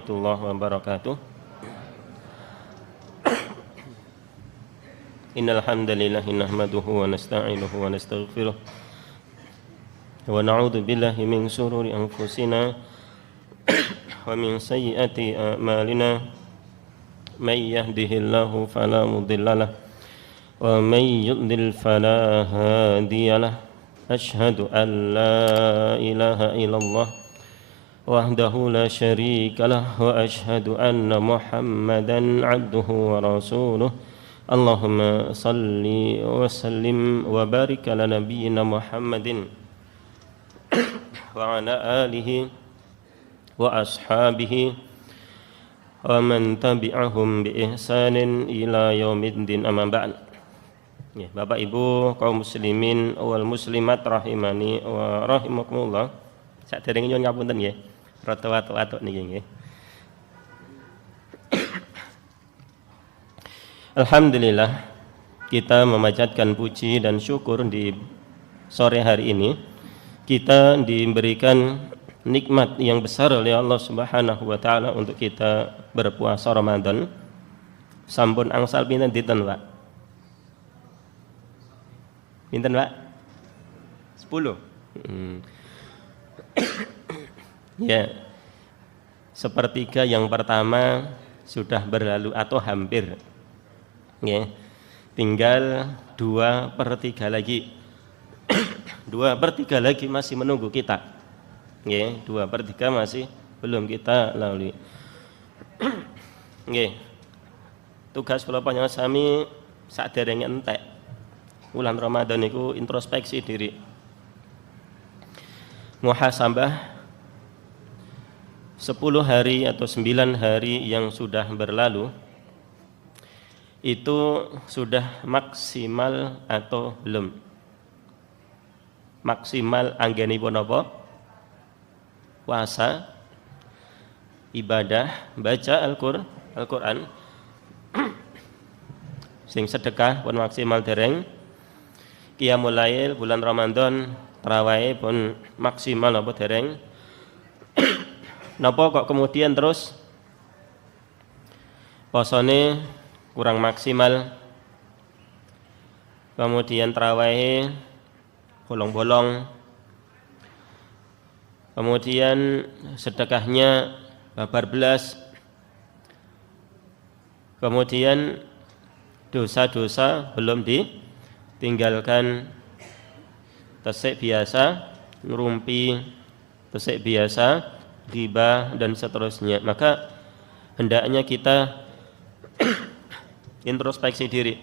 warahmatullahi wabarakatuh. Innal hamdalillah nahmaduhu wa nasta'inuhu wa nastaghfiruh wa na'udzu billahi min shururi anfusina wa min sayyiati a'malina. May yahdihillahu fala mudhillalah wa may yudlil fala hadiyalah. Asyhadu an la ilaha illallah wahdahu la syarikalah wa asyhadu anna Muhammadan abduhu wa rasuluh. Allahumma salli wa sallim wa barik ala nabiyyina Muhammadin wa ala alihi wa ashabihi wa man tabi'ahum bi ihsanin ila yaumiddin, amma ba'd. Ya, Bapak Ibu kaum muslimin wal muslimat rahimani wa rahimakumullah. Saderenge nyuwun ngapunten nggih. Rada watuk-watuk niki nggih. Alhamdulillah, kita memanjatkan puji dan syukur di sore hari ini. Kita diberikan nikmat yang besar oleh Allah Subhanahu wa taala untuk kita berpuasa Ramadan. Sampun angsal pinten dinten, Pak? Pinten, Pak? 10. Ya. Sepertiga yang pertama sudah berlalu atau hampir. Ya. Tinggal 2/3 lagi. 2/3 lagi masih menunggu kita. Ya, 2/3 masih belum kita lalui. Nggih. Tugas kula panjenengan sami saderenge entek. Bulan Ramadan itu introspeksi diri, muhasabah 10 hari atau 9 hari yang sudah berlalu itu sudah maksimal atau belum. Maksimal anggenipun apa? Puasa, ibadah, baca Al-Qur'an. Sing sedekah pun maksimal dereng. Qiyamul lail bulan Ramadan tarawih pun maksimal apa dereng. Napa kok kemudian terus posone kurang maksimal, kemudian tarawih bolong-bolong, kemudian sedekahnya babar belas, kemudian dosa-dosa belum ditinggalkan, tesik biasa, ngerumpi, tesik biasa, ghibah dan seterusnya. Maka hendaknya kita introspeksi diri.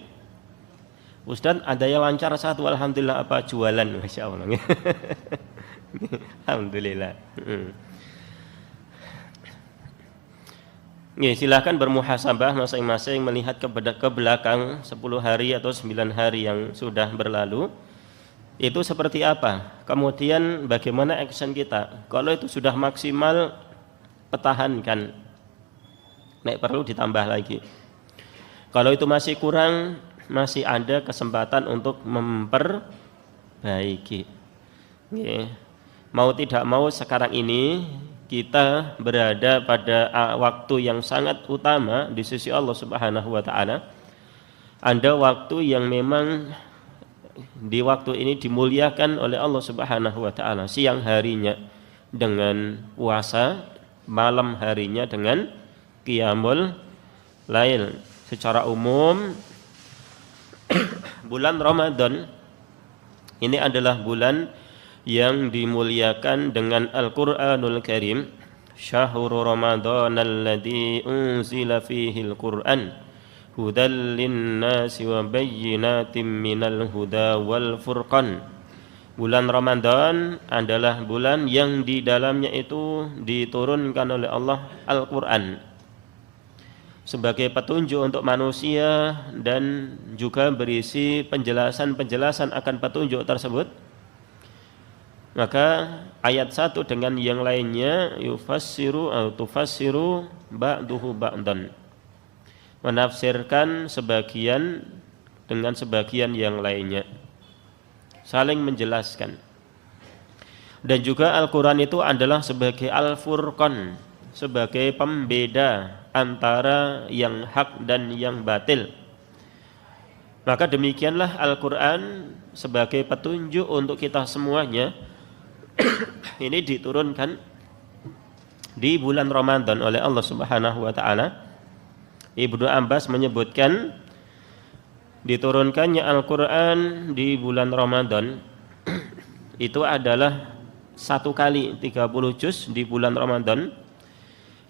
Ustaz, ada yang lancar satu, alhamdulillah, apa jualan? Masya Allah. Alhamdulillah. Ya, silahkan bermuhasabah masing-masing melihat ke belakang 10 hari atau 9 hari yang sudah berlalu. Itu seperti apa? Kemudian bagaimana action kita? Kalau itu sudah maksimal, pertahankan. Nek perlu ditambah lagi. Kalau itu masih kurang, masih ada kesempatan untuk memperbaiki. Ya. Mau tidak mau sekarang ini kita berada pada waktu yang sangat utama di sisi Allah Subhanahu wa taala. Ada waktu yang memang di waktu ini dimuliakan oleh Allah Subhanahu wa taala. Siang harinya dengan puasa, malam harinya dengan qiyamul lail. Secara umum bulan Ramadan ini adalah bulan yang dimuliakan dengan Al-Qur'anul Karim. Syahrul Ramadhanal ladzi unzila fihil Qur'an hudal linnasi wa bayyinatin minal huda wal furqan. Bulan Ramadan adalah bulan yang di dalamnya itu diturunkan oleh Allah Al-Qur'an sebagai petunjuk untuk manusia dan juga berisi penjelasan-penjelasan akan petunjuk tersebut. Maka ayat satu dengan yang lainnya yufassiru atau tufassiru ba'duhu ba'dan, menafsirkan sebagian dengan sebagian yang lainnya, saling menjelaskan. Dan juga Al-Quran itu adalah sebagai Al-Furqan, sebagai pembeda antara yang hak dan yang batil. Maka demikianlah Al-Quran sebagai petunjuk untuk kita semuanya ini diturunkan di bulan Ramadan oleh Allah Subhanahu wa taala. Ibnu Abbas menyebutkan diturunkannya Al-Quran di bulan Ramadan itu adalah 1 kali 30 juz di bulan Ramadan,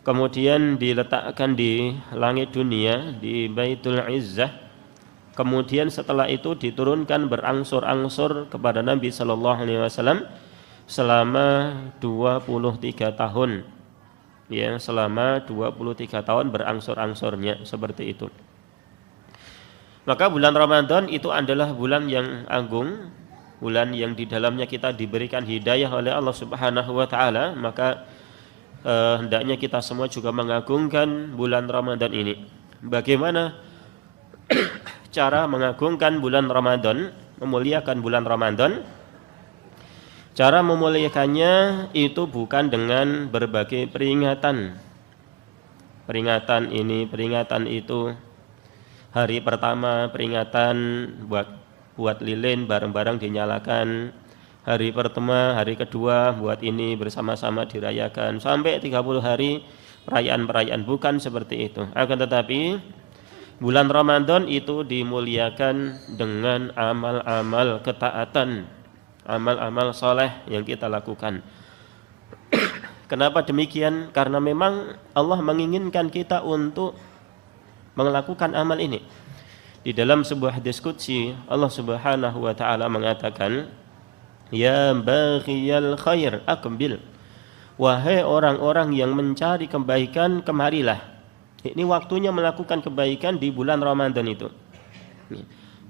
kemudian diletakkan di langit dunia di Baitul Izzah. Kemudian setelah itu diturunkan berangsur-angsur kepada Nabi sallallahu alaihi wasallam selama 23 tahun. Ya, selama 23 tahun berangsur-angsurnya seperti itu. Maka bulan Ramadan itu adalah bulan yang agung, bulan yang di dalamnya kita diberikan hidayah oleh Allah Subhanahu wa taala, maka hendaknya kita semua juga mengagungkan bulan Ramadan ini. Bagaimana cara mengagungkan bulan Ramadan, memuliakan bulan Ramadan? Cara memuliakannya itu bukan dengan berbagai peringatan. Peringatan ini, peringatan itu. Hari pertama peringatan buat lilin bareng-bareng dinyalakan. Hari pertama, hari kedua buat ini bersama-sama dirayakan. Sampai 30 hari perayaan-perayaan, bukan seperti itu. Akan tetapi bulan Ramadan itu dimuliakan dengan amal-amal ketaatan, amal-amal soleh yang kita lakukan. Kenapa demikian? Karena memang Allah menginginkan kita untuk melakukan amal ini. Di dalam sebuah hadis qudsi Allah Subhanahu wa taala mengatakan, "Ya baghiyal khair aqbil." Wahai orang-orang yang mencari kebaikan, kemarilah. Ini waktunya melakukan kebaikan di bulan Ramadan itu.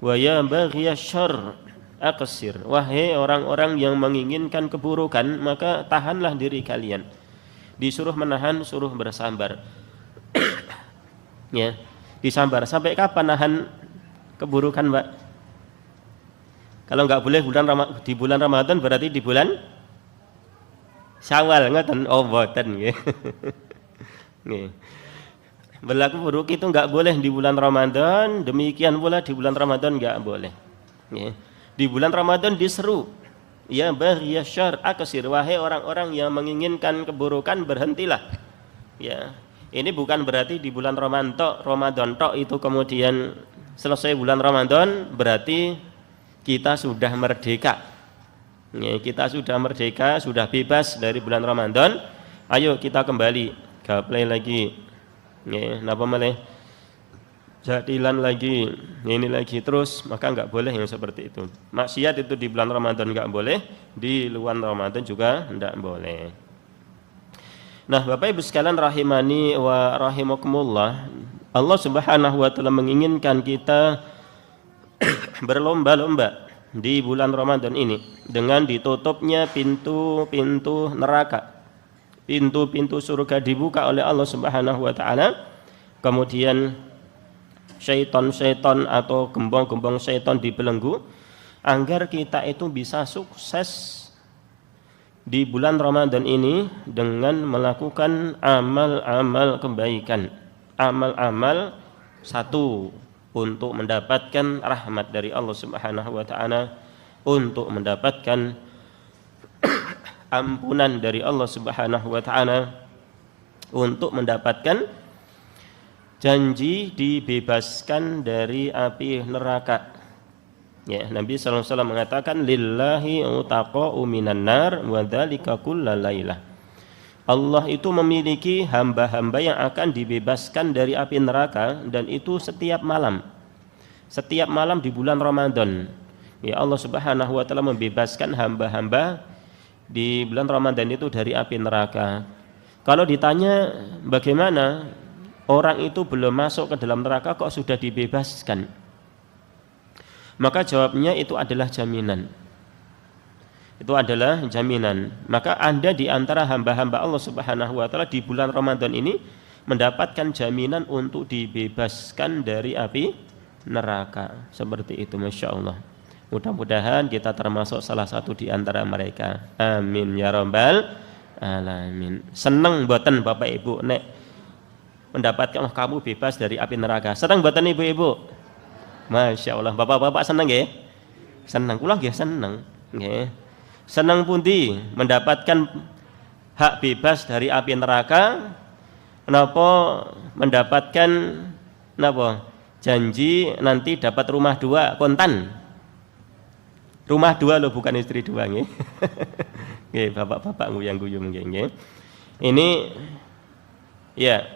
Wa ya baghiyasy syarr aqsir. Wahai orang-orang yang menginginkan keburukan, maka tahanlah diri kalian. Disuruh menahan, suruh bersabar. Ya, disabar. Sampai kapan nahan keburukan, Mbak? Kalau enggak boleh di bulan Ramadan, berarti di bulan Syawal, ngoten. Oh, mboten nggih. Nggih. Berlaku buruk itu enggak boleh di bulan Ramadan, demikian pula di bulan Ramadan enggak boleh. Ya. Di bulan Ramadan diseru, ya baghiyasy syarr aqsir, wahai orang-orang yang menginginkan keburukan, berhentilah. Ya. Ini bukan berarti di bulan Ramadan tok itu kemudian selesai bulan Ramadan berarti kita sudah merdeka. Ya, kita sudah merdeka, sudah bebas dari bulan Ramadan. Ayo kita kembali gaplay lagi. Ya, napa malih jadilan lagi, ini lagi terus, maka enggak boleh yang seperti itu. Maksiat itu di bulan Ramadan enggak boleh, di luar Ramadan juga enggak boleh. Nah, Bapak Ibu sekalian rahimani wa rahimakumullah, Allah Subhanahu wa taala menginginkan kita berlomba-lomba di bulan Ramadan ini dengan ditutupnya pintu-pintu neraka. Pintu-pintu surga dibuka oleh Allah Subhanahu wa taala. Kemudian syaitan-syaitan atau gembong-gembong syaitan dibelenggu agar kita itu bisa sukses di bulan Ramadan ini dengan melakukan amal-amal kebaikan. Amal-amal satu untuk mendapatkan rahmat dari Allah Subhanahu wa taala, untuk mendapatkan ampunan dari Allah Subhanahu wa taala, untuk mendapatkan janji dibebaskan dari api neraka. Ya, Nabi sallallahu alaihi wasallam mengatakan lillahi utaqa'u minan nar wa dzalika kullalailah. Allah itu memiliki hamba-hamba yang akan dibebaskan dari api neraka, dan itu setiap malam. Setiap malam di bulan Ramadan. Ya, Allah Subhanahu wa taala membebaskan hamba-hamba di bulan Ramadan itu dari api neraka. Kalau ditanya bagaimana orang itu belum masuk ke dalam neraka kok sudah dibebaskan, maka jawabnya itu adalah jaminan. Itu adalah jaminan. Maka Anda di antara hamba-hamba Allah Subhanahu wa taala di bulan Ramadan ini mendapatkan jaminan untuk dibebaskan dari api neraka. Seperti itu, Masya Allah. Mudah-mudahan kita termasuk salah satu di antara mereka. Amin ya rabbal alamin. Seneng mboten Bapak Ibu nek mendapatkan kamu bebas dari api neraka? Seneng mboten Ibu-ibu? Masya Allah. Bapak-bapak seneng nggih? Seneng. Kula nggih seneng. Nggih. Seneng pundi mendapatkan hak bebas dari api neraka? Napa mendapatkan napa? Janji nanti dapat rumah 2 kontan. Rumah 2 loh, bukan istri 2 nggih. Nggih, bapak-bapak nguyang-guyu nggih. Ini ya,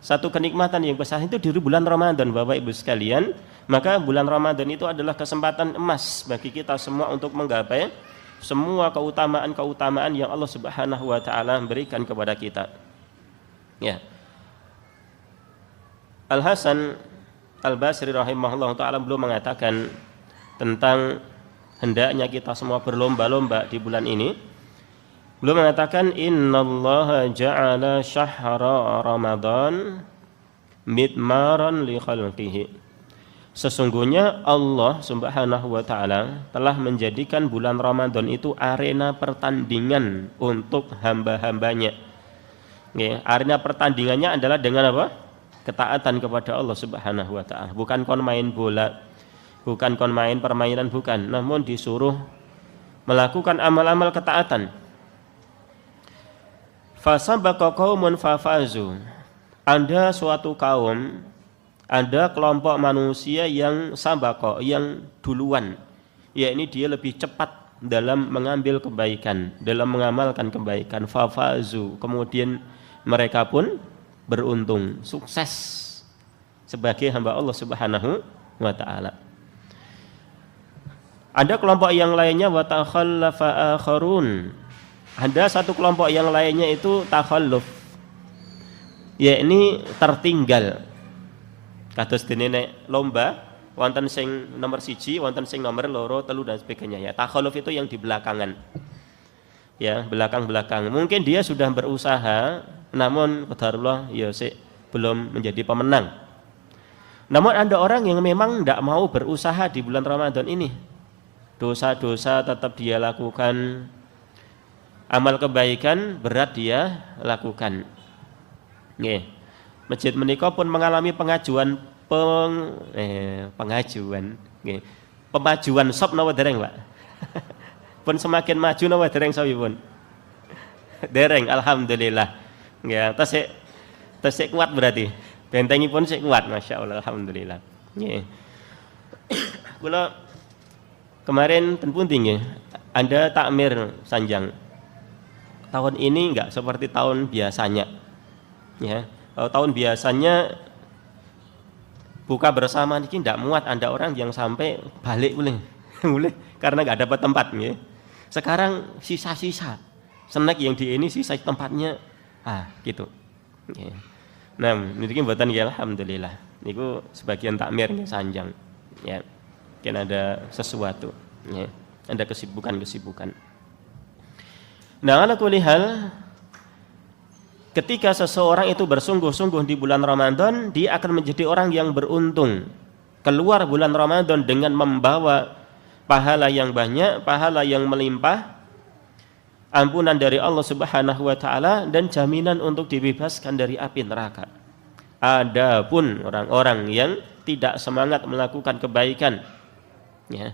satu kenikmatan yang besar itu di bulan Ramadan, Bapak Ibu sekalian. Maka bulan Ramadan itu adalah kesempatan emas bagi kita semua untuk menggapai semua keutamaan-keutamaan yang Allah Subhanahu wa taala berikan kepada kita. Ya. Al-Hasan Al-Basri rahimahullah taala belum mengatakan tentang hendaknya kita semua berlomba-lomba di bulan ini. Belum mengatakan innallaha ja'ala syahra Ramadan midmaran li khalqihi. Sesungguhnya Allah Subhanahu wa taala telah menjadikan bulan Ramadan itu arena pertandingan untuk hamba-hambanya. Nggih, arena pertandingannya adalah dengan apa? Ketaatan kepada Allah Subhanahu wa taala. Bukan kon main bola, bukan kon main permainan, bukan, namun disuruh melakukan amal-amal ketaatan. Fasabaqa qaumun fafazu. Ada suatu kaum, ada kelompok manusia yang sabaqo, yang duluan, yakni dia lebih cepat dalam mengambil kebaikan, dalam mengamalkan kebaikan. Fafazu, kemudian mereka pun beruntung, sukses sebagai hamba Allah Subhanahu wa taala. Ada kelompok yang lainnya wa takhallafa akharun. Ada satu kelompok yang lainnya itu takhalluf, yakni tertinggal. Kados dene nek lomba wonten sing nomor 1, wonten sing nomor 2, 3 dan sebagainya ya. Takhalluf itu yang di belakangan. Ya, belakang-belakang. Mungkin dia sudah berusaha namun qadarullah ya belum menjadi pemenang. Namun ada orang yang memang tidak mau berusaha di bulan Ramadan ini. Dosa-dosa tetap dia lakukan, amal kebaikan berat dia lakukan. Nggih. Masjid menika pun mengalami pemajuan sop napa dereng, Pak? Pun semakin maju napa dereng sawipun? Dereng, alhamdulillah. Ya, tesik kuat berarti. Bentengipun sik kuat, masyaallah, alhamdulillah. Nggih. Kula kemarin ten pundi nggih, Anda takmir Sanjang. Tahun ini enggak seperti tahun biasanya. Ya. Tahun biasanya buka bersama ini tidak muat, Anda orang yang sampai balik mulai karena nggak dapat tempat ya. Sekarang sisa-sisa snack yang di ini sisa tempatnya gitu. Ya. Nah, niki mboten ya, alhamdulillah. Niku sebagian takmir nggih Sanjang. Ya. Mungkin ada sesuatu ya. Ada kesibukan-kesibukan. Nah, ala kulli hal, ketika seseorang itu bersungguh-sungguh di bulan Ramadan, dia akan menjadi orang yang beruntung. Keluar bulan Ramadan dengan membawa pahala yang banyak, pahala yang melimpah, ampunan dari Allah Subhanahu wa taala dan jaminan untuk dibebaskan dari api neraka. Adapun orang-orang yang tidak semangat melakukan kebaikan, ya,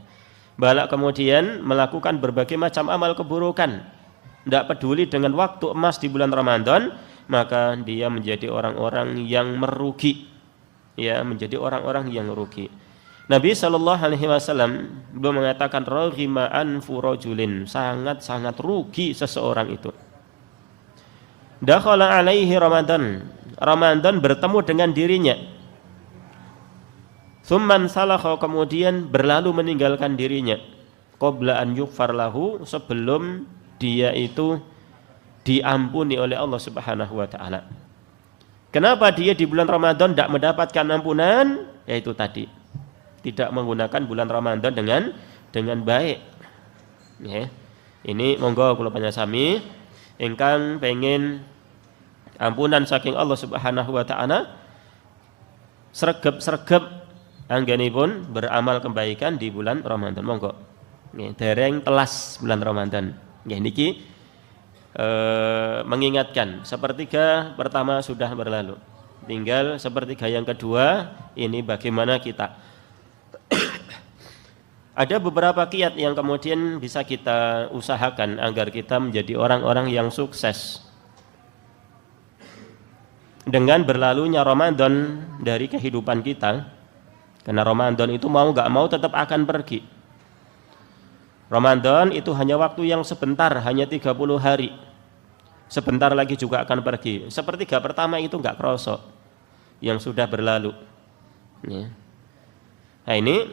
balak kemudian melakukan berbagai macam amal keburukan, tidak peduli dengan waktu emas di bulan Ramadan, maka dia menjadi orang-orang yang merugi, ya, menjadi orang-orang yang merugi. Nabi SAW belum mengatakan raghima anfu rajulin, sangat-sangat rugi seseorang itu. Dakhala alaihi Ramadan, Ramadan bertemu dengan dirinya. Tsumman salakha, kemudian berlalu meninggalkan dirinya. Qabla an yughfar lahu, sebelum dia itu diampuni oleh Allah Subhanahu wa taala. Kenapa dia di bulan Ramadan tidak mendapatkan ampunan? Yaitu tadi, tidak menggunakan bulan Ramadan dengan baik. Ya. Ini monggo kula panjasami ingkang pengen ampunan saking Allah Subhanahu wa taala, sregep-sregep anggenipun beramal kebaikan di bulan Ramadan. Monggo. Nggih, dereng telas bulan Ramadan. Nggih, niki mengingatkan, sepertiga pertama sudah berlalu, tinggal sepertiga yang kedua. Ini bagaimana kita. Ada beberapa kiat yang kemudian bisa kita usahakan agar kita menjadi orang-orang yang sukses dengan berlalunya Ramadan dari kehidupan kita. Karena Ramadan itu mau gak mau tetap akan pergi. Ramadan itu hanya waktu yang sebentar, hanya 30 hari. Sebentar lagi juga akan pergi. Sepertiga pertama itu gak kerasa yang sudah berlalu. Nah ini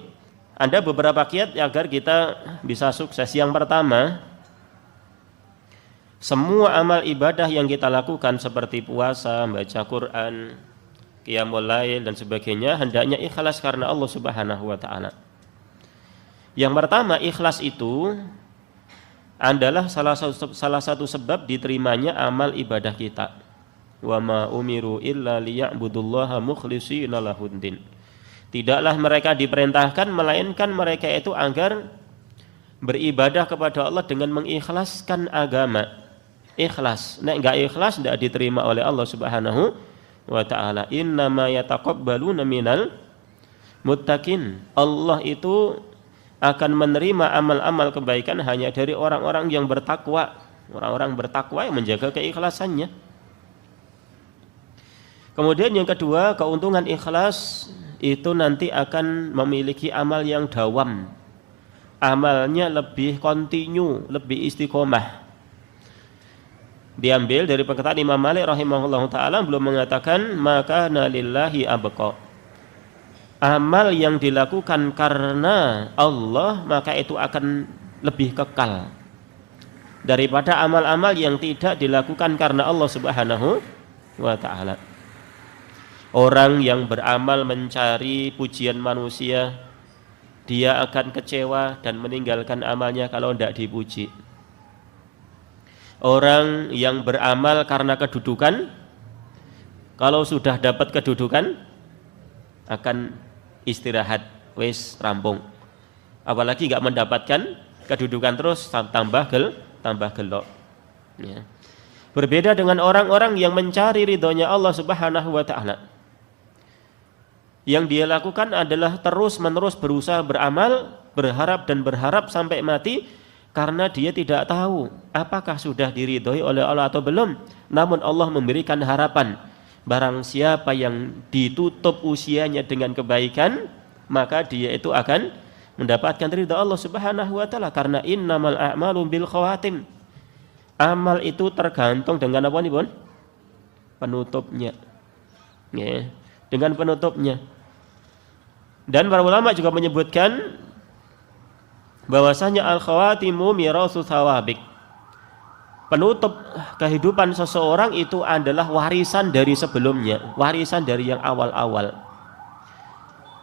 ada beberapa kiat agar kita bisa sukses. Yang pertama, semua amal ibadah yang kita lakukan seperti puasa, baca Quran, qiyamul lail dan sebagainya hendaknya ikhlas karena Allah Subhanahu wa taala. Yang pertama, ikhlas itu adalah salah satu sebab diterimanya amal ibadah kita. Wa ma umiru illa liya'budullaha mukhlishina lahuddin. Tidaklah mereka diperintahkan melainkan mereka itu agar beribadah kepada Allah dengan mengikhlaskan agama. Ikhlas. Nek enggak ikhlas tidak diterima oleh Allah Subhanahu wa taala. Innama yataqabbaluna minal muttaqin. Allah itu akan menerima amal-amal kebaikan hanya dari orang-orang yang bertakwa. Orang-orang bertakwa yang menjaga keikhlasannya. Kemudian yang kedua, keuntungan ikhlas itu nanti akan memiliki amal yang dawam. Amalnya lebih kontinu, lebih istiqomah. Diambil dari perkataan Imam Malik rahimahullah ta'ala, belum mengatakan maka nalillahi abqa. Amal yang dilakukan karena Allah maka itu akan lebih kekal daripada amal-amal yang tidak dilakukan karena Allah Subhanahu wa ta'ala. Orang yang beramal mencari pujian manusia, dia akan kecewa dan meninggalkan amalnya kalau tidak dipuji. Orang yang beramal karena kedudukan, kalau sudah dapat kedudukan akan istirahat, wis rampung. Apalagi enggak mendapatkan kedudukan terus tambah gelok. Ya. Berbeda dengan orang-orang yang mencari ridhonya Allah Subhanahu wa taala. Yang dia lakukan adalah terus-menerus berusaha beramal, berharap sampai mati, karena dia tidak tahu apakah sudah diridhoi oleh Allah atau belum. Namun Allah memberikan harapan, barang siapa yang ditutup usianya dengan kebaikan, maka dia itu akan mendapatkan ridha Allah Subhanahu wa taala, karena innamal a'malu bil khawatim. Amal itu tergantung dengan apa nih, Bun? Penutupnya. Ya, dengan penutupnya. Dan para ulama juga menyebutkan bahwasanya al-khawatimu mirasu thawabik. Penutup kehidupan seseorang itu adalah warisan dari sebelumnya, warisan dari yang awal-awal.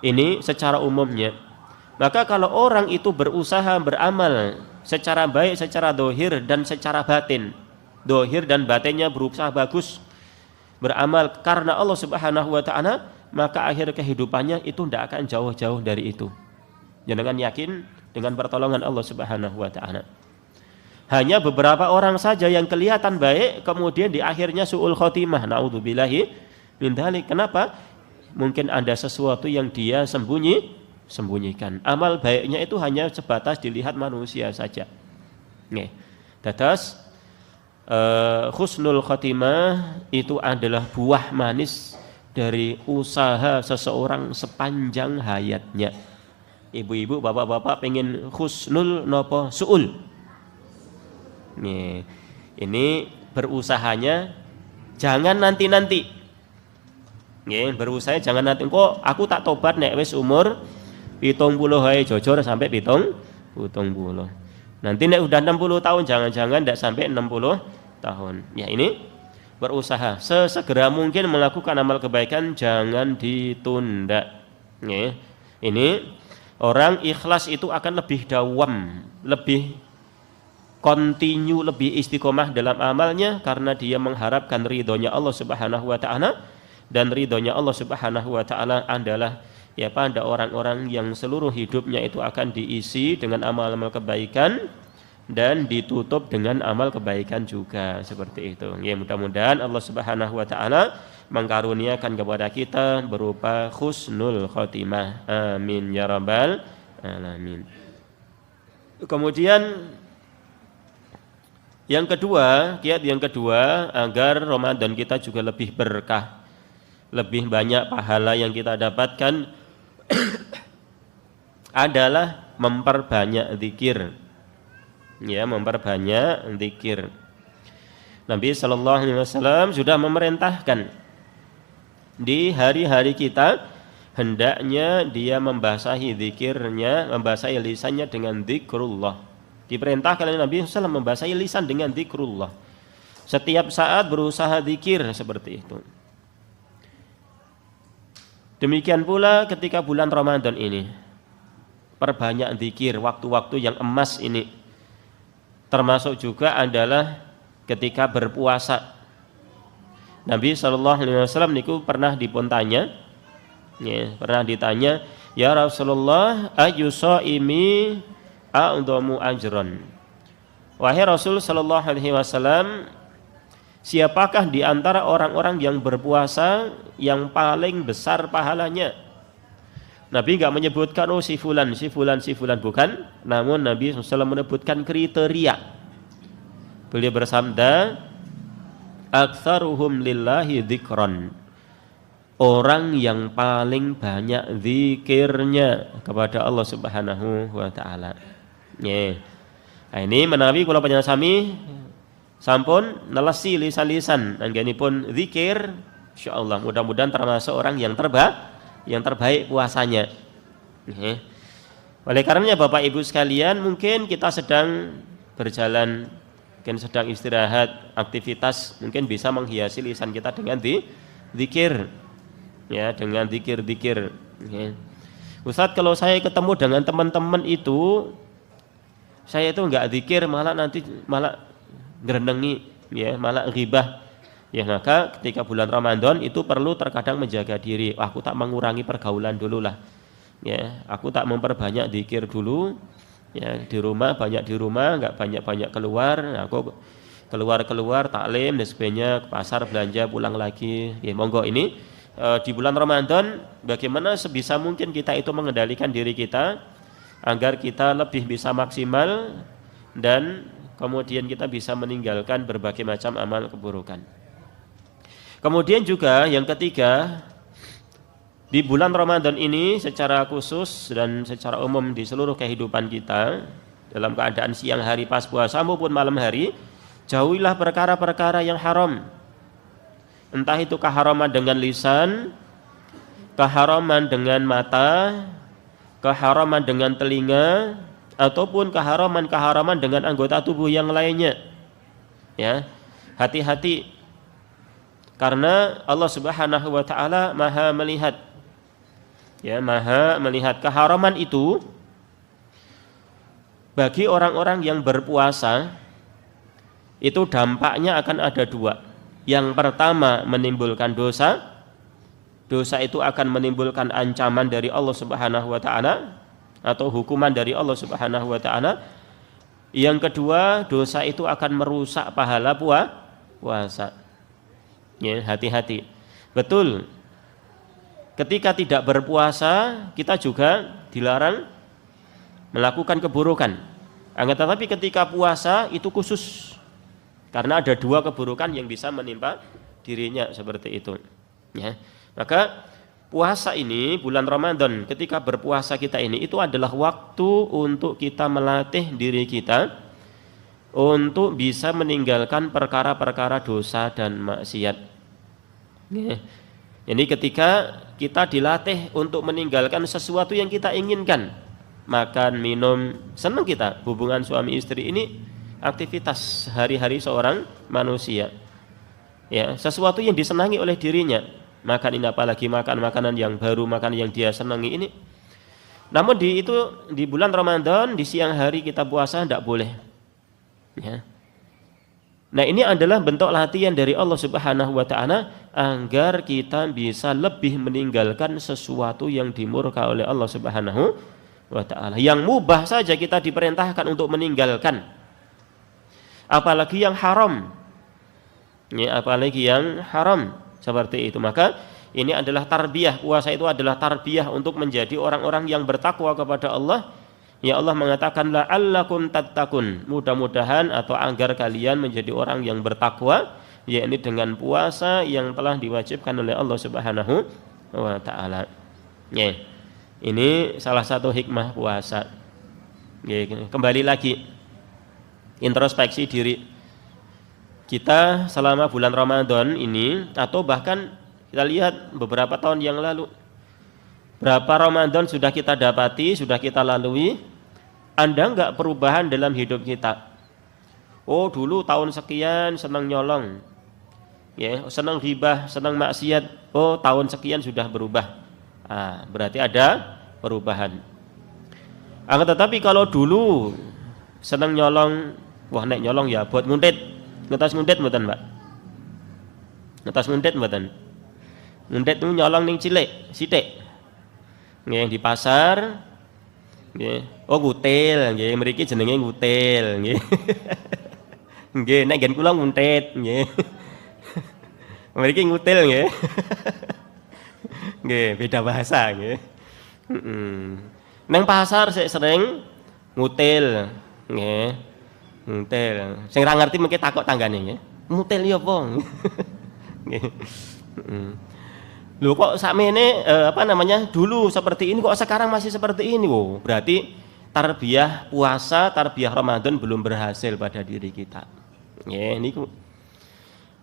Ini secara umumnya. Maka kalau orang itu berusaha beramal secara baik, secara dohir dan secara batin, dohir dan batinnya berusaha bagus, beramal karena Allah Subhanahu wa taala, maka akhir kehidupannya itu tidak akan jauh-jauh dari itu. Jangan yakin dengan pertolongan Allah Subhanahu wa taala. Hanya beberapa orang saja yang kelihatan baik kemudian di akhirnya su'ul khotimah. Naudzubillahi min dzalik. Kenapa? Mungkin ada sesuatu yang dia sembunyikan. Amal baiknya itu hanya sebatas dilihat manusia saja. Nih. Tetes husnul khotimah itu adalah buah manis dari usaha seseorang sepanjang hayatnya. Ibu-ibu, bapak-bapak pengen husnul nopo su'ul. Nih, ini berusahanya jangan nanti-nanti. Nih, berusahanya jangan nanti. Kok aku tak tobat nek wis umur 70 hae, jojor sampai 70. Nanti nek udah 60 tahun jangan-jangan ndak sampai 60 tahun. Ya ini berusaha sesegera mungkin melakukan amal kebaikan, jangan ditunda. Ya, ini orang ikhlas itu akan lebih dawam, lebih kontinu, lebih istiqomah dalam amalnya karena dia mengharapkan ridhonya Allah Subhanahu wa taala, dan ridhonya Allah Subhanahu wa taala adalah ya pada orang-orang yang seluruh hidupnya itu akan diisi dengan amal-amal kebaikan dan ditutup dengan amal kebaikan juga, seperti itu. Ya, mudah-mudahan Allah Subhanahu wa taala mengkaruniakan kepada kita berupa husnul khotimah. Amin ya rabbal alamin. Kemudian kiat yang kedua agar Ramadan kita juga lebih berkah, lebih banyak pahala yang kita dapatkan adalah memperbanyak zikir. Ya, memperbanyak zikir. Nabi sallallahu alaihi wasallam sudah memerintahkan di hari-hari kita hendaknya dia membasahi zikirnya, membasahi lisannya dengan zikrullah. Diperintahkan oleh Nabi SAW membasahi lisan dengan zikrullah. Setiap saat berusaha zikir seperti itu. Demikian pula ketika bulan Ramadan ini. Perbanyak zikir waktu-waktu yang emas ini. Termasuk juga adalah ketika berpuasa. Nabi SAW niku pernah ditanya, ya Rasulullah, ayu shaimi a'dhamu ajran. Wahai Rasul sallallahu alaihi wasallam, siapakah di antara orang-orang yang berpuasa yang paling besar pahalanya? Nabi enggak menyebutkan si fulan, bukan. Namun Nabi SAW menyebutkan kriteria. Beliau bersabda, aktsaruhum lillahi dzikran. Orang yang paling banyak zikirnya kepada Allah Subhanahu wa taala. Nggih. Nah, ini menawi kula panjenengan sami sampun nelesi lisan-lisan anggenipun zikir, insyaallah mudah-mudahan termasuk orang yang terbaik puasanya. Nggih. Oleh karenanya Bapak Ibu sekalian, mungkin kita sedang berjalan, mungkin sedang istirahat, aktivitas, mungkin bisa menghiasi lisan kita dengan zikir. Ya, dengan zikir-zikir. Ya. Ustadz, kalau saya ketemu dengan teman-teman itu, saya itu enggak zikir, malah nanti gerendengi, ya, malah ghibah. Ya, maka ketika bulan Ramadan itu perlu terkadang menjaga diri. Aku tak mengurangi pergaulan dulu lah. Ya, aku tak memperbanyak zikir dulu. Ya, di rumah enggak banyak-banyak keluar. Aku keluar taklim dan sebagainya, ke pasar belanja, pulang lagi. Ya, monggo ini di bulan Ramadan bagaimana sebisa mungkin kita itu mengendalikan diri kita agar kita lebih bisa maksimal dan kemudian kita bisa meninggalkan berbagai macam amal keburukan. Kemudian juga yang ketiga, di bulan Ramadan ini secara khusus dan secara umum di seluruh kehidupan kita dalam keadaan siang hari pas puasa maupun malam hari, jauhilah perkara-perkara yang haram. Entah itu keharaman dengan lisan, keharaman dengan mata, keharaman dengan telinga, ataupun keharaman dengan anggota tubuh yang lainnya. Ya, hati-hati, karena Allah Subhanahu wa taala Maha melihat. Ya, Maha melihat. Keharaman itu bagi orang-orang yang berpuasa itu dampaknya akan ada dua. Yang pertama menimbulkan dosa. Dosa itu akan menimbulkan ancaman dari Allah Subhanahu wa taala atau hukuman dari Allah Subhanahu wa taala. Yang kedua, dosa itu akan merusak pahala puasa. Ya, hati-hati. Betul. Ketika tidak berpuasa, kita juga dilarang melakukan keburukan. Akan tetapi ketika puasa itu khusus. Karena ada dua keburukan yang bisa menimpa dirinya seperti itu. Ya. Maka puasa ini, bulan Ramadan, ketika berpuasa kita ini, itu adalah waktu untuk kita melatih diri kita untuk bisa meninggalkan perkara-perkara dosa dan maksiat. Ya. Ini ketika kita dilatih untuk meninggalkan sesuatu yang kita inginkan, makan, minum, senang kita, hubungan suami istri ini aktivitas hari-hari seorang manusia. Ya, sesuatu yang disenangi oleh dirinya. Makan ini, apalagi makan makanan yang baru, makan yang dia senangi ini. Namun di bulan Ramadan, di siang hari kita puasa tidak boleh. Ya. Nah, ini adalah bentuk latihan dari Allah Subhanahu wa taala agar kita bisa lebih meninggalkan sesuatu yang dimurka oleh Allah Subhanahu wa taala. Yang mubah saja kita diperintahkan untuk meninggalkan. apalagi yang haram. Ya, apalagi yang haram seperti itu. Maka ini adalah tarbiyah, puasa itu adalah tarbiyah untuk menjadi orang-orang yang bertakwa kepada Allah. Ya Allah mengatakan la'allakum tattaqun, mudah-mudahan atau agar kalian menjadi orang yang bertakwa, yakni dengan puasa yang telah diwajibkan oleh Allah Subhanahu wa taala. Ya. Ini salah satu hikmah puasa. Ya, kembali lagi introspeksi diri kita selama bulan Ramadan ini, atau bahkan kita lihat beberapa tahun yang lalu, berapa Ramadan sudah kita dapati, sudah kita lalui. Ada enggak perubahan dalam hidup kita? Oh, dulu tahun sekian senang nyolong, ya, senang ghibah, senang maksiat. Oh, tahun sekian sudah berubah. Berarti ada perubahan. Akan tetapi kalau dulu senang nyolong, wah nek nyolong ya buat nguntit. Ngetas nguntit mboten, Mbak? Ngetas nguntit mboten? Nguntit itu nyolong ning cilik, sithik. Nggih, di pasar. Nggih. Oh, ngutil, nggih, mriki jenenge ngutil, nggih. Nggih, nek nggen kula nguntit, nggih. Mriki ngutil, nggih. Nggih, beda bahasa, nggih. Nang pasar sik sering ngutil, nggih. Ngutil. Sing ra ngerti mengke takok tanggane nggih. Ngutil ya apa? Nggih. Lho kok sakmene dulu seperti ini kok sekarang masih seperti ini? Oh, berarti tarbiyah puasa, tarbiyah Ramadan belum berhasil pada diri kita. Nggih niku.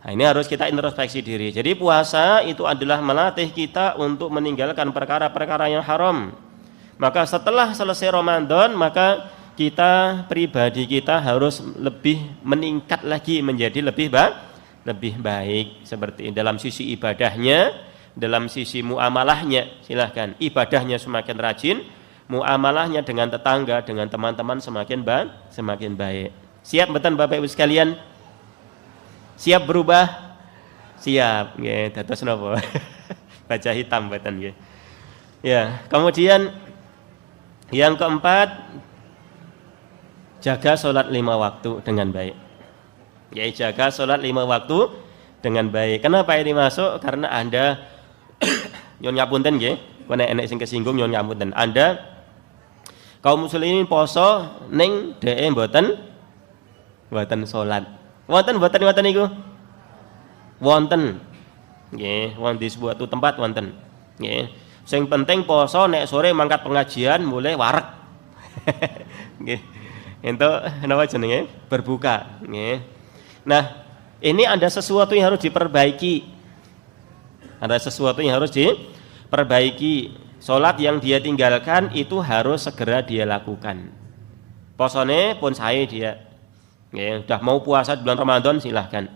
Nah, ini harus kita introspeksi diri. Jadi puasa itu adalah melatih kita untuk meninggalkan perkara-perkara yang haram. Maka setelah selesai Ramadan, maka kita pribadi kita harus lebih meningkat lagi menjadi lebih baik seperti dalam sisi ibadahnya, dalam sisi muamalahnya. Silahkan ibadahnya semakin rajin, muamalahnya dengan tetangga, dengan teman-teman semakin baik. Siap mboten Bapak Ibu sekalian? Siap berubah? Siap. Nggih, dados napa? Baca hitam mboten nggih. Ya, kemudian yang keempat, jaga sholat 5 waktu dengan baik. Ya, jaga sholat 5 waktu dengan baik. Kenapa ini masuk? Karena Anda nyon ngapunten nggih, nek enek sing kesinggung nyon ngapunten. Anda kaum muslimin poso ning dheke mboten sholat. Wonten niku? Wonten. Nggih, wonten di sebuah tempat wonten. Nggih. Sing penting poso nek sore mangkat pengajian mulai wareg. Nggih. Entuk napa jenenge? Berbuka, nggih. Nah, ini ada sesuatu yang harus diperbaiki. Ada sesuatu yang harus diperbaiki. Salat yang dia tinggalkan itu harus segera dia lakukan. Posone pun sae dia. Nggih, sudah mau puasa di bulan Ramadan silahkan.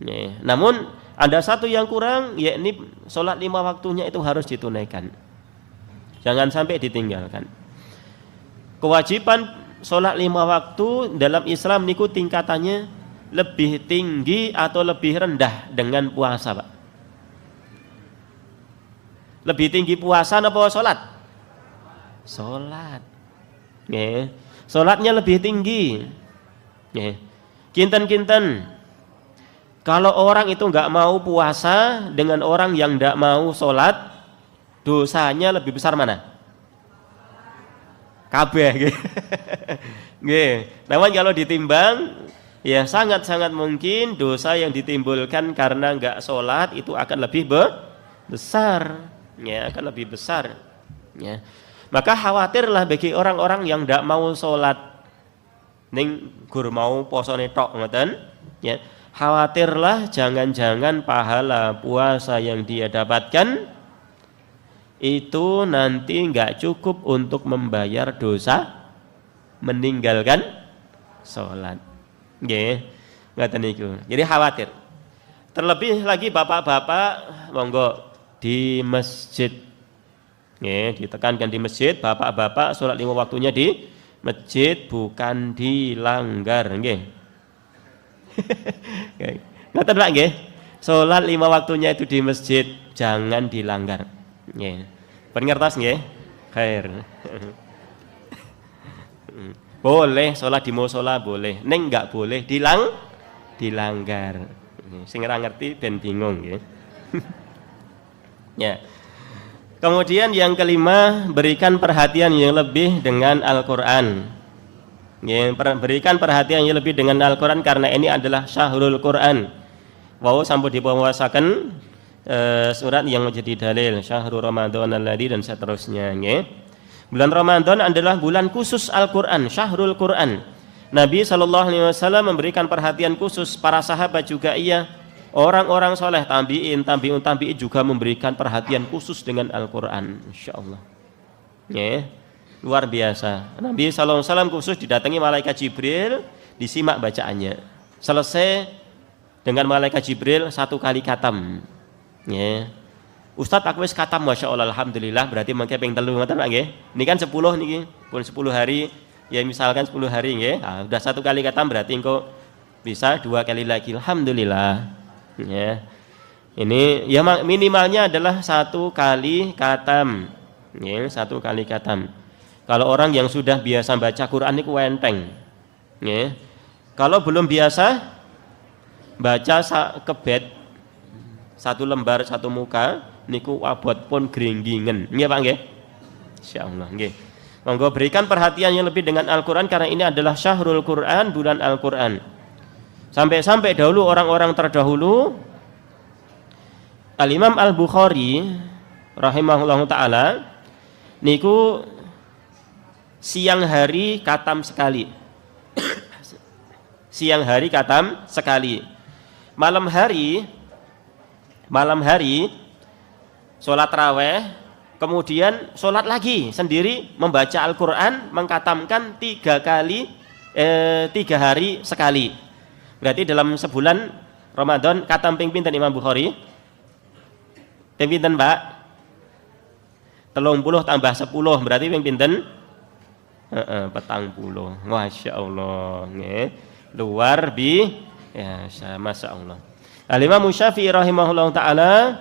Nggih. Namun ada satu yang kurang, yakni salat 5 waktunya itu harus ditunaikan. Jangan sampai ditinggalkan. Kewajiban sholat 5 waktu dalam Islam niku tingkatannya lebih tinggi atau lebih rendah dengan puasa, Pak? Lebih tinggi puasa apa sholat? Sholat. Nggih. Sholatnya lebih tinggi. Nggih. Kinten-kinten. Kalau orang itu enggak mau puasa dengan orang yang enggak mau sholat, dosanya lebih besar mana? Kabeh nggih. Nggih. Namun kalau ditimbang ya sangat-sangat mungkin dosa yang ditimbulkan karena enggak sholat itu akan lebih besar. Ya, akan lebih besar. Ya. Maka khawatirlah bagi orang-orang yang enggak mau sholat ning gur mau posone tok ngoten, ya. Khawatirlah jangan-jangan pahala puasa yang dia dapatkan itu nanti enggak cukup untuk membayar dosa meninggalkan sholat. Nggih, ngoten niku. Jadi khawatir. Terlebih lagi bapak-bapak monggo di masjid. Nggih, ditekankan di masjid, bapak-bapak sholat 5 waktunya di masjid bukan dilanggar, nggih. Ngoten Pak nggih. Sholat 5 waktunya itu di masjid jangan dilanggar. Nggih. Pun ngertos nggih? Khair. Boleh sholat di musola boleh, neng nggak boleh dilanggar. Sing ora ngerti ben bingung ya. Ya. Kemudian yang kelima, berikan perhatian yang lebih dengan Al-Qur'an. Ya, berikan perhatian yang lebih dengan Al-Qur'an karena ini adalah syahrul Qur'an. Wau sampun dipunwaosaken surat yang menjadi dalil syahrul Ramadan alladzi dan seterusnya nggih. Bulan Ramadan adalah bulan khusus Al-Qur'an, syahrul Qur'an. Nabi SAW memberikan perhatian khusus, para sahabat juga iya. Orang-orang soleh, tabi'in juga memberikan perhatian khusus dengan Al-Qur'an, insyaallah. Ya, luar biasa. Nabi SAW khusus didatangi malaikat Jibril, disimak bacaannya. Selesai dengan malaikat Jibril 1 kali khatam. Ya. Ustaz aku wis khatam masyaallah alhamdulillah, berarti mangke ping 3 ngoten Pak nggih. Ini kan 10 niki, pun 10 hari. Ya misalkan 10 hari nggih. Nah, udah 1 kali khatam berarti engko bisa 2 kali lagi alhamdulillah. Ya. Ini ya minimalnya adalah 1 kali khatam. Ya, 1 kali khatam. Kalau orang yang sudah biasa baca Quran niku enteng. Ya. Kalau belum biasa baca kebet 1 lembar 1 muka niku abot pun gringgingen. Nggih Pak nggih? Insyaallah nggih. Monggo berikan perhatian yang lebih dengan Al-Qur'an karena ini adalah syahrul Qur'an, bulan Al-Qur'an. Sampai dahulu orang-orang terdahulu Al-Imam Al-Bukhari rahimahullahu taala niku siang hari khatam sekali. Siang hari khatam sekali. Malam hari sholat raweh, kemudian sholat lagi sendiri membaca Al-Quran, mengkatamkan 3 hari sekali. Berarti dalam sebulan Ramadan khatam ping pinten Imam Bukhari? Ping pinten Pak? 30 tambah 10 berarti ping pinten? 40. Masya Allah. Luar biasa, Masya Allah. Al-Imam Syafi'i rahimahullah ta'ala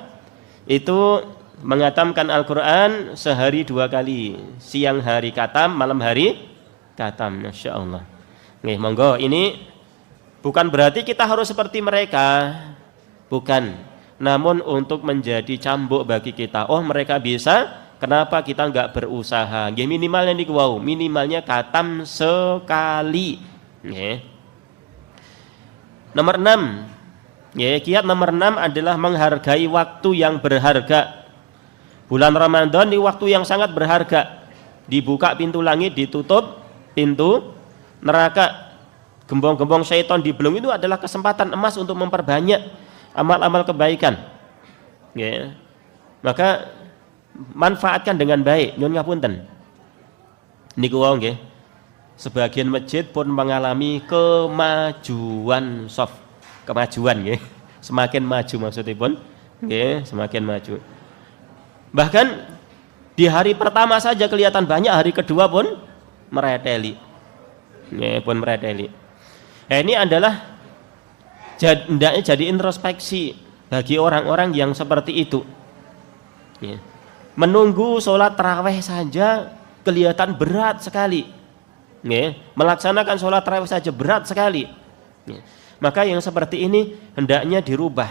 itu mengatamkan Al-Quran sehari 2 kali, siang hari khatam, malam hari khatam. Masya Allah. Nih, monggo, ini bukan berarti kita harus seperti mereka, bukan. Namun untuk menjadi cambuk bagi kita. Oh mereka bisa, kenapa kita enggak berusaha? Nggih minimalnya niku wau, minimalnya khatam sekali. Nggih. Nomor 6. Ya, kiat nomor 6 adalah menghargai waktu yang berharga. Bulan Ramadan ini waktu yang sangat berharga. Dibuka pintu langit, ditutup pintu neraka. Gembong-gembong syaitan dibelung, itu adalah kesempatan emas untuk memperbanyak amal-amal kebaikan. Ya. Maka manfaatkan dengan baik. Nyun ngapunten. Niku wau nggih. Sebagian masjid pun mengalami kemajuan kemajuan nggih. Semakin maju maksudipun nggih, semakin maju. Bahkan di hari pertama saja kelihatan banyak, hari kedua pun mereteli. Nggih, pun mereteli. Nah, ini adalah hendaknya jadi introspeksi bagi orang-orang yang seperti itu. Nggih. Menunggu sholat tarawih saja kelihatan berat sekali. Nggih, melaksanakan sholat tarawih saja berat sekali. Nggih. Maka yang seperti ini hendaknya dirubah.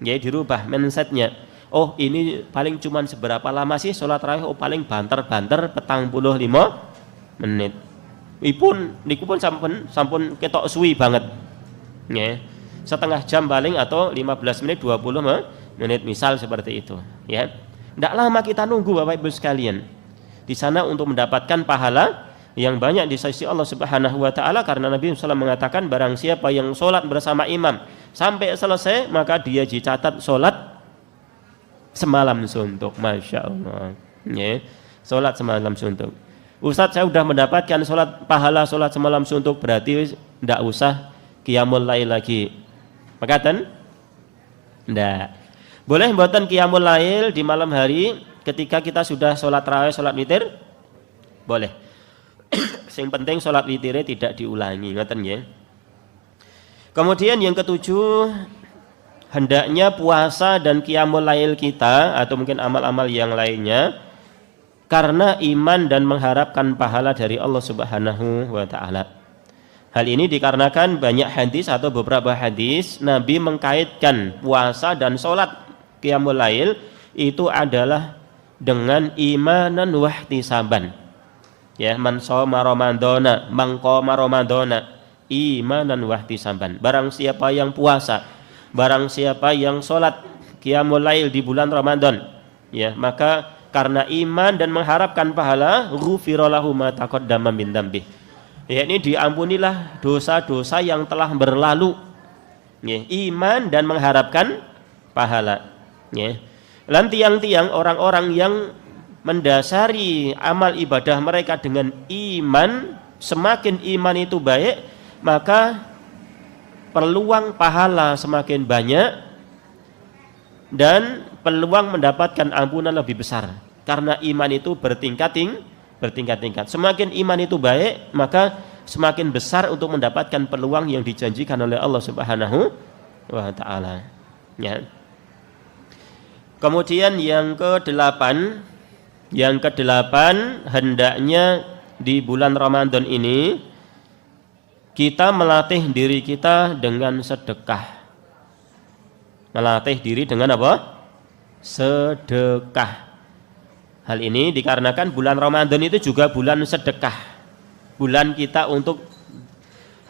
Ya, dirubah mindsetnya. Oh, ini paling cuman seberapa lama sih sholat tarawih? Oh, paling banter-banter 45 menit. Niku pun sampun ketok suwi banget. Ya. Setengah jam paling atau 15 menit 20 menit misal seperti itu, ya. Tidak lama kita nunggu Bapak Ibu sekalian. Di sana untuk mendapatkan pahala yang banyak di sisi Allah Subhanahu wa taala karena Nabi SAW mengatakan barang siapa yang sholat bersama imam sampai selesai maka dia dicatat sholat semalam suntuk. Masya Allah. Ya, sholat semalam suntuk. Ustadz saya sudah mendapatkan pahala sholat semalam suntuk, berarti tidak usah qiyamul lail lagi. Makaten? Tidak. Boleh mboten qiyamul lail di malam hari ketika kita sudah sholat tarawih, sholat witir? Boleh. Yang penting sholat witirnya tidak diulangi, ngoten ya. Kemudian yang ketujuh, hendaknya puasa dan qiyamul lail kita atau mungkin amal-amal yang lainnya karena iman dan mengharapkan pahala dari Allah Subhanahu wa taala. Hal ini dikarenakan banyak hadis atau beberapa hadis Nabi mengkaitkan puasa dan sholat qiyamul lail itu adalah dengan imanan wa ihtisaban. Ya, man shoma ramadhana, man qama ramadhana, imanan wa ihtisaban. Barang siapa yang puasa, barang siapa yang sholat qiyamul lail di bulan Ramadan, ya, maka karena iman dan mengharapkan pahala, ghufira lahu ma taqaddama min dzambi. Ya, ini diampunilah dosa-dosa yang telah berlalu. Ya, iman dan mengharapkan pahala. Ya. Dan tiang-tiang orang-orang yang mendasari amal ibadah mereka dengan iman, semakin iman itu baik, maka peluang pahala semakin banyak dan peluang mendapatkan ampunan lebih besar. Karena iman itu bertingkat-tingkat. Semakin iman itu baik, maka semakin besar untuk mendapatkan peluang yang dijanjikan oleh Allah Subhanahu wa taala. Ya. Kemudian yang kedelapan hendaknya di bulan Ramadan ini kita melatih diri kita dengan sedekah. Melatih diri dengan apa? Sedekah. Hal ini dikarenakan bulan Ramadan itu juga bulan sedekah. Bulan kita untuk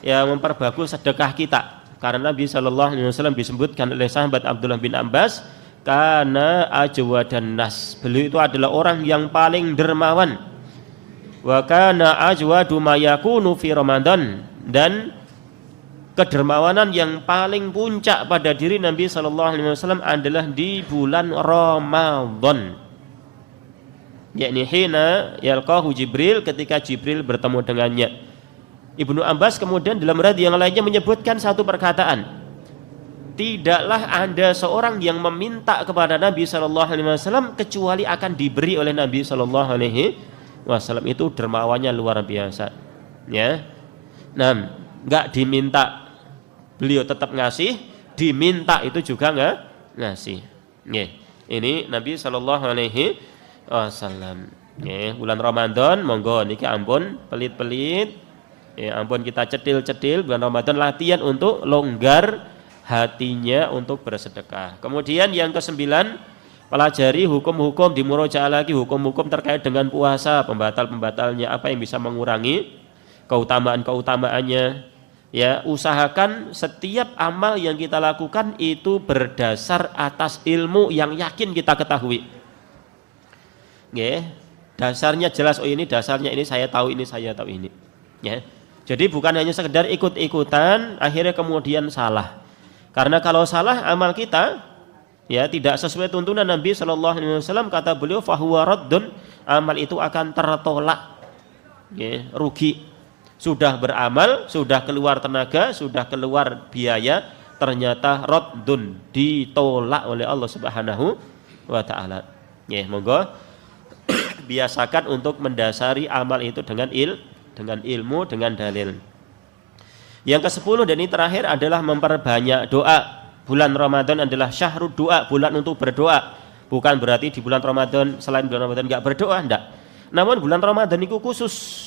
memperbagus sedekah kita. Karena Nabi sallallahu alaihi wasallam disebutkan oleh sahabat Abdullah bin Abbas, kana ajwadan nas. Beliau itu adalah orang yang paling dermawan. Wa kana ajwadu ma yakunu fi Ramadan, dan kedermawanan yang paling puncak pada diri Nabi sallallahu alaihi wasallam adalah di bulan Ramadan. Yakni hina yalqahu Jibril, ketika Jibril bertemu dengannya. Ibnu Abbas kemudian dalam hadis yang lainnya menyebutkan satu perkataan, tidaklah ada seorang yang meminta kepada Nabi sallallahu alaihi wasallam kecuali akan diberi oleh Nabi sallallahu alaihi wasallam. Itu dermawannya luar biasa. Ya. Nah, enggak diminta beliau tetap ngasih, diminta itu juga enggak ngasih. Ini Nabi sallallahu alaihi wasallam. Bulan Ramadan monggo niki ampun pelit-pelit, ampun kita cetil-cetil bulan Ramadan, latihan untuk longgar hatinya untuk bersedekah. Kemudian yang ke-9, pelajari hukum-hukum, dimurojaah lagi hukum-hukum terkait dengan puasa, pembatal-pembatalnya, apa yang bisa mengurangi keutamaan-keutamaannya. Ya, usahakan setiap amal yang kita lakukan itu berdasar atas ilmu yang yakin kita ketahui. Dasarnya jelas, oh ini dasarnya ini saya tahu ini. Ya. Jadi bukan hanya sekedar ikut-ikutan akhirnya kemudian salah. Karena kalau salah amal kita ya tidak sesuai tuntunan Nabi sallallahu alaihi wasallam, kata beliau fahuwa raddun, amal itu akan tertolak. Rugi. Sudah beramal, sudah keluar tenaga, sudah keluar biaya, ternyata raddun, ditolak oleh Allah Subhanahu wa taala. Monggo biasakan untuk mendasari amal itu dengan ilmu, dengan dalil. Yang ke-10 dan ini terakhir adalah memperbanyak doa. Bulan Ramadan adalah syahrul doa, bulan untuk berdoa. Bukan berarti di bulan Ramadan, selain bulan Ramadan enggak berdoa, enggak. Namun bulan Ramadan itu khusus.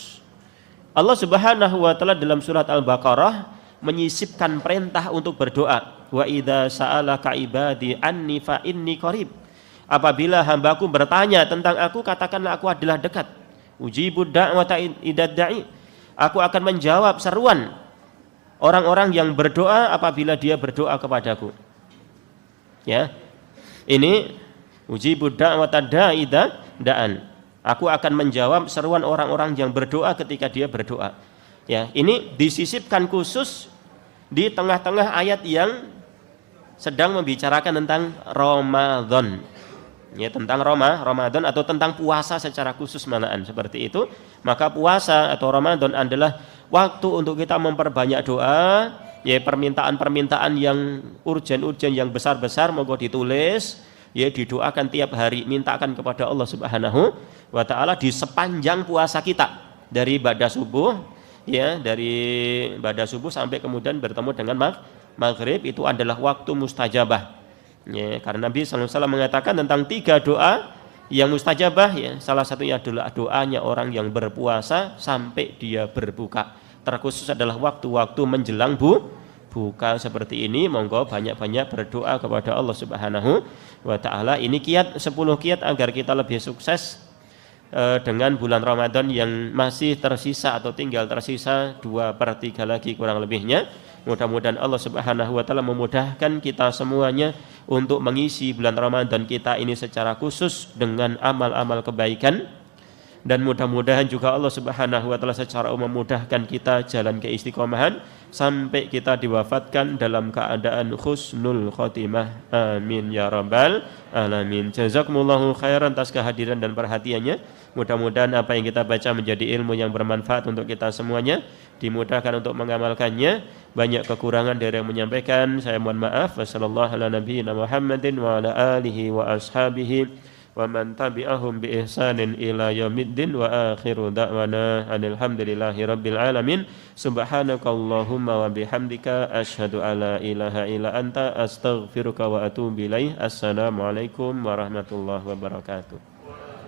Allah Subhanahu wa taala dalam surat Al-Baqarah menyisipkan perintah untuk berdoa. Wa idza sa'alaka ibadi anni fa inni qarib. Apabila hambaku bertanya tentang aku, katakanlah aku adalah dekat. Ujibud da'wata idad da'i. Aku akan menjawab seruan orang-orang yang berdoa apabila dia berdoa kepadaku. Ya. Ini ujibud da'wata da'ida da'an. Aku akan menjawab seruan orang-orang yang berdoa ketika dia berdoa. Ya, ini disisipkan khusus di tengah-tengah ayat yang sedang membicarakan tentang Ramadan. Ya, tentang Ramadan atau tentang puasa secara khusus malahan seperti itu. Maka puasa atau Ramadan adalah waktu untuk kita memperbanyak doa, ya, permintaan-permintaan yang urgen-urgen, yang besar-besar monggo ditulis, ya, didoakan tiap hari, mintakan kepada Allah Subhanahu wa taala di sepanjang puasa kita dari ibadah subuh, ya, dari ibadah subuh sampai kemudian bertemu dengan maghrib, itu adalah waktu mustajabah. Ya, karena Nabi SAW mengatakan tentang 3 doa Yang mustajabah ya salah satunya adalah doanya orang yang berpuasa sampai dia berbuka. Terkhusus adalah waktu-waktu menjelang buka seperti ini, monggo banyak-banyak berdoa kepada Allah Subhanahu wa taala. Ini kiat 10 kiat agar kita lebih sukses dengan bulan Ramadan yang masih tersisa atau tinggal tersisa 2/3 lagi kurang lebihnya. Mudah-mudahan Allah Subhanahu wa taala memudahkan kita semuanya untuk mengisi bulan Ramadan kita ini secara khusus dengan amal-amal kebaikan, dan mudah-mudahan juga Allah Subhanahu wa taala secara umum memudahkan kita jalan keistiqomahan sampai kita diwafatkan dalam keadaan husnul khotimah. Amin ya rabbal alamin. Jazakumullahu khairan atas kehadiran dan perhatiannya. Mudah-mudahan apa yang kita baca menjadi ilmu yang bermanfaat untuk kita semuanya, dimudahkan untuk mengamalkannya. Banyak kekurangan dari yang menyampaikan, saya mohon maaf. Wassallallahu ala nabiyina Muhammadin wa ala alihi wa ashabihi wa man tabi'ahum bi ihsanin ila yaumiddin wa akhiru da'wana alhamdulillahi rabbil alamin. Subhanakallahumma wa bihamdika asyhadu alla ilaha illa anta astaghfiruka wa atubu ilaik. Assalamualaikum warahmatullahi wabarakatuh.